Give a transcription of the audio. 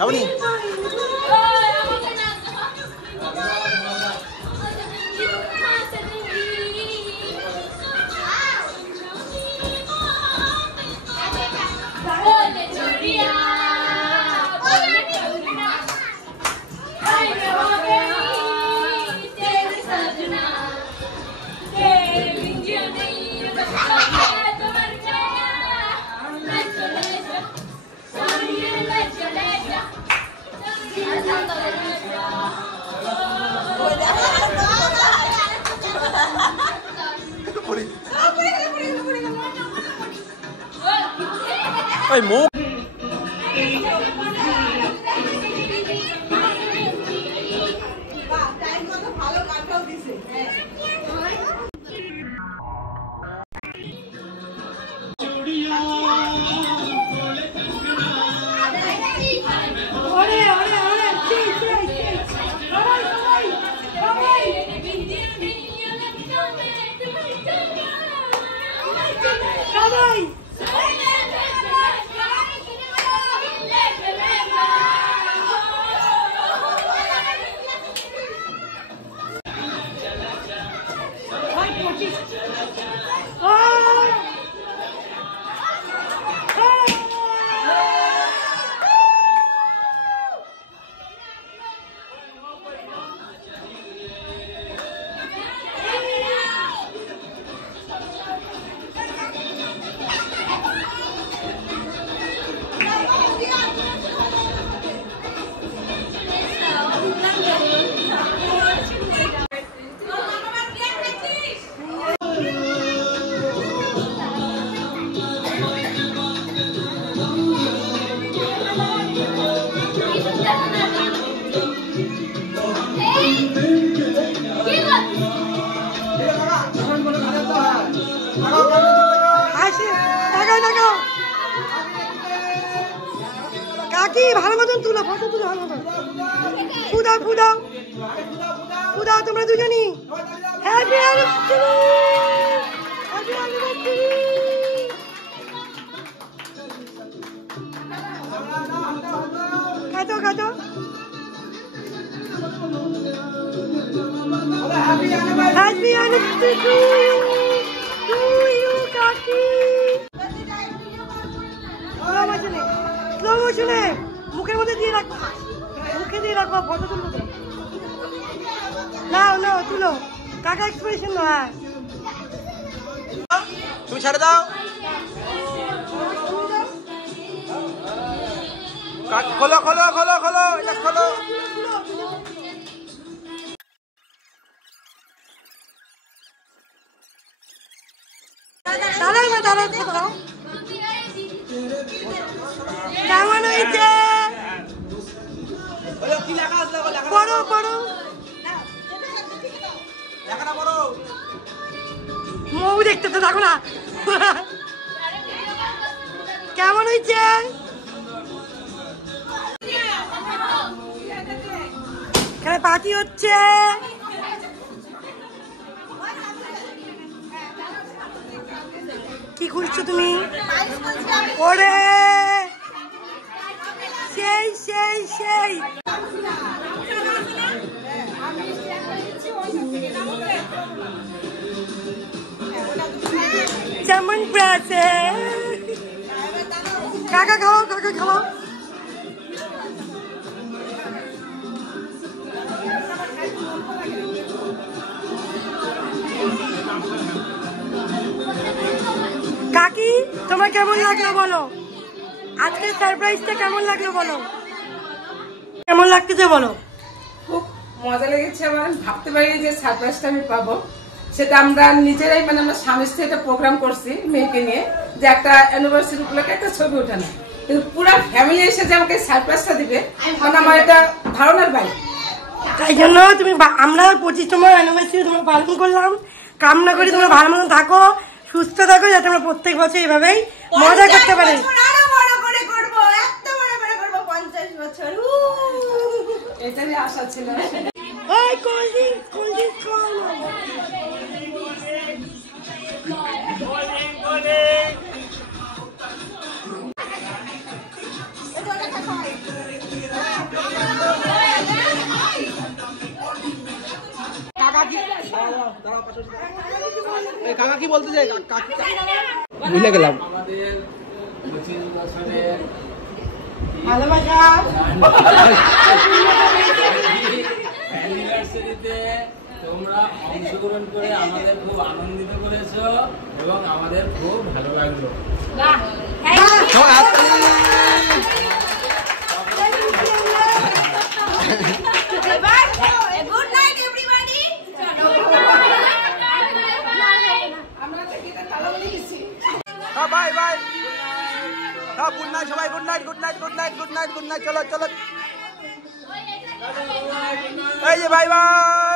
খাবনি? মুখ কাকি ভালো মতন তুলো, ফটো তুলো ভালো মতন। ফুদাও ফুদাও ফুদাও তোমরা দুজনই। Happy anniversary, happy anniversary. খাতো খাতো। হ্যাপি অ্যানিভার্সারি টু ইউ কাকি। স্লো মোশনে মুখের মধ্যে দিয়ে রাখো, মুখে দিয়ে রাখো, ফটো তুলবো। নাও নাও তুলো, কাকা এক্সপ্রেশন নাও। হ্যাঁ তুমি ছেড়ে দাও, খোলো খোলো খোলো খোলো, এটা খোলো। দাঁড়াও না, দাঁড়াও দাঁড়াও। কেমন হয়েছে? পড়ো পড়ো, মৌ দেখতে তো থাকো না। কেমন হয়েছে? এখানে পার্টি হচ্ছে। কি খুঁজছো তুমি? ওরে সেই সেই সেই যেমন প্রাসে। কাকা খাওয়াও, কাকা খাওয়াও। কাকি তোমার কেমন লাগলো বলো? আজকের সারপ্রাইজটা কেমন লাগলো বলো? কেমন লাগতেছে বলো? খুব মজা লেগেছে আমার। ভাবতে পারিনি যে সারপ্রাইজটা আমি পাবো। সেটা আমরা নিজেরাই মানে আমরা স্বামী স্ত্রী একটা প্রোগ্রাম করছি মেয়েকে নিয়ে, যে একটা অ্যানিভার্সারি উপলক্ষে একটা ছবি ওঠানো, কিন্তু পুরো ফ্যামিলি এসে যে আমাকে সারপ্রাইজটা দিবে মানে আমার এটা ধারণার বাইরে। তাই জন্য তুমি আমরা 25তম অ্যানিভার্সারি তোমরা পালন করলাম। কামনা করি তোমরা ভালো মতন থাকো, সুস্থ থাকো, যাতে আমরা প্রত্যেক বছর এইভাবেই মজা করতে পারি। এটারই আশা ছিল। ওই কোল্ড ড্রিঙ্কস, কোল্ড ড্রিঙ্কস খাও। কাকা কি বলতে চাই? ভুলে গেলাম। আমাদের 25 বছরের ভালোবাসা অ্যানিভার্সারিতে তোমরা অংশগ্রহণ করে আমাদের খুব আনন্দিত করেছো এবং আমাদের খুব ভালো লাগলো। Good night everybody. আমরা টিকিটে তালা বলে দিচ্ছি। Bye bye. গুড নাইট সবাই, good night, good night, good night, good night, good night. চলো চলো, এই যে বাই বাই।